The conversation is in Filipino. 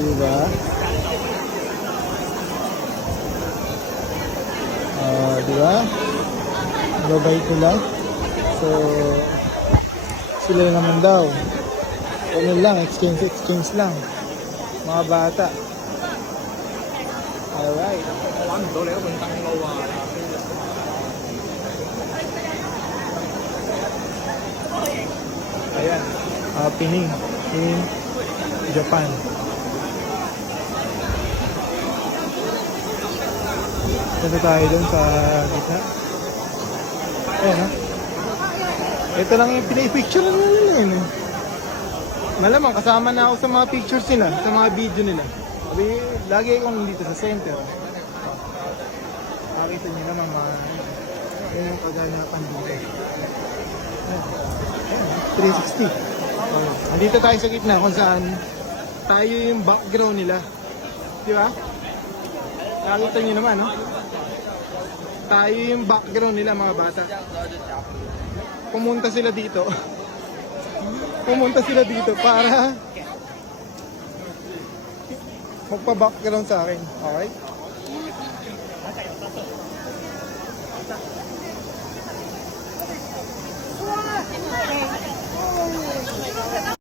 Diba? Diba? Babait nila. So, sila naman daw. Ano lang, exchange lang. Mga bata. Alright. Ayan. Pining. In Japan. Punta tayo dun sa gitna. Ayan ha. Ito lang yung pinay-picture nila yun eh. Malamang kasama na ako sa mga pictures nila, sa mga video nila. Sabi, lagi akong nandito sa center. Makita nyo naman mga yung kaganapan dito. Ayan, 360. Nandito tayo sa gitna kung saan tayo yung background nila. Di ba? Nakita nyo naman, no? Tayo yung background nila mga bata. Pumunta sila dito. Pumunta sila dito para magpa-background sa akin. Okay?